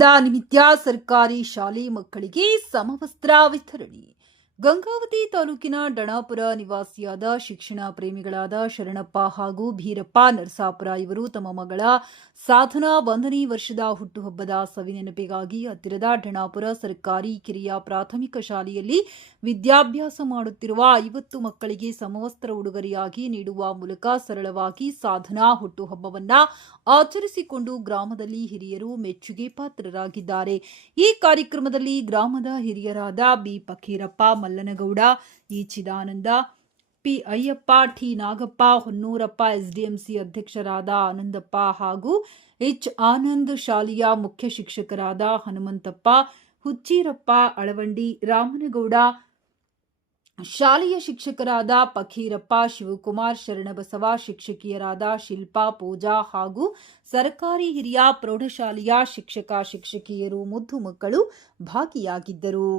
ಹುಟ್ಟುಹಬ್ಬದ ನಿಮಿತ್ತ ಸರ್ಕಾರಿ ಶಾಲೆ ಮಕ್ಕಳಿಗೆ ಸಮವಸ್ತ್ರ ವಿತರಣೆ. ಗಂಗಾವತಿ ತಾಲೂಕಿನ ಡಣಾಪುರ ನಿವಾಸಿಯಾದ ಶಿಕ್ಷಣ ಪ್ರೇಮಿಗಳಾದ ಶರಣಪ್ಪ ಹಾಗೂ ಭೀರಪ್ಪ ನರಸಾಪುರ ಇವರು ತಮ್ಮ ಮಗಳ ಸಾಧನಾ 1ನೇ ವರ್ಷದ ಹುಟ್ಟುಹಬ್ಬದ ಸವಿನೆನಪಿಗಾಗಿ ಹತ್ತಿರದ ಡಣಾಪುರ ಸರ್ಕಾರಿ ಕಿರಿಯ ಪ್ರಾಥಮಿಕ ಶಾಲೆಯಲ್ಲಿ ವಿದ್ಯಾಭ್ಯಾಸ ಮಾಡುತ್ತಿರುವ 50 ಮಕ್ಕಳಿಗೆ ಸಮವಸ್ತ್ರ ಉಡುಗೊರೆಯಾಗಿ ನೀಡುವ ಮೂಲಕ ಸರಳವಾಗಿ ಸಾಧನಾ ಹುಟ್ಟುಹಬ್ಬವನ್ನ ಆಚರಿಸಿಕೊಂಡು ಗ್ರಾಮದಲ್ಲಿ ಹಿರಿಯರು ಮೆಚ್ಚುಗೆ ಪಾತ್ರರಾಗಿದ್ದಾರೆ. ಈ ಕಾರ್ಯಕ್ರಮದಲ್ಲಿ ಗ್ರಾಮದ ಹಿರಿಯರಾದ B Fakirappa, Mallanagouda, E Chidananda, P Ayyappa, T Nagappa, Honnurappa, SDMC ಅಧ್ಯಕ್ಷರಾದ ಆನಂದಪ್ಪ ಹಾಗೂ ಎಚ್ ಆನಂದ್, ಶಾಲೆಯ ಮುಖ್ಯ ಶಿಕ್ಷಕರಾದ ಹನುಮಂತಪ್ಪ, ಹುಚ್ಚೀರಪ್ಪ, ಅಳವಂಡಿ, ರಾಮನಗೌಡ, ಶಾಲೆಯ ಶಿಕ್ಷಕರಾದ ಫಕೀರಪ್ಪ, ಶಿವಕುಮಾರ್, ಶರಣಬಸವ, ಶಿಕ್ಷಕಿಯರಾದ ಶಿಲ್ಪಾ, ಪೂಜಾ ಹಾಗೂ ಸರ್ಕಾರಿ ಹಿರಿಯ ಪ್ರೌಢಶಾಲೆಯ ಶಿಕ್ಷಕ ಶಿಕ್ಷಕಿಯರು ಮುದ್ದು ಮಕ್ಕಳು ಭಾಗಿಯಾಗಿದ್ದರು.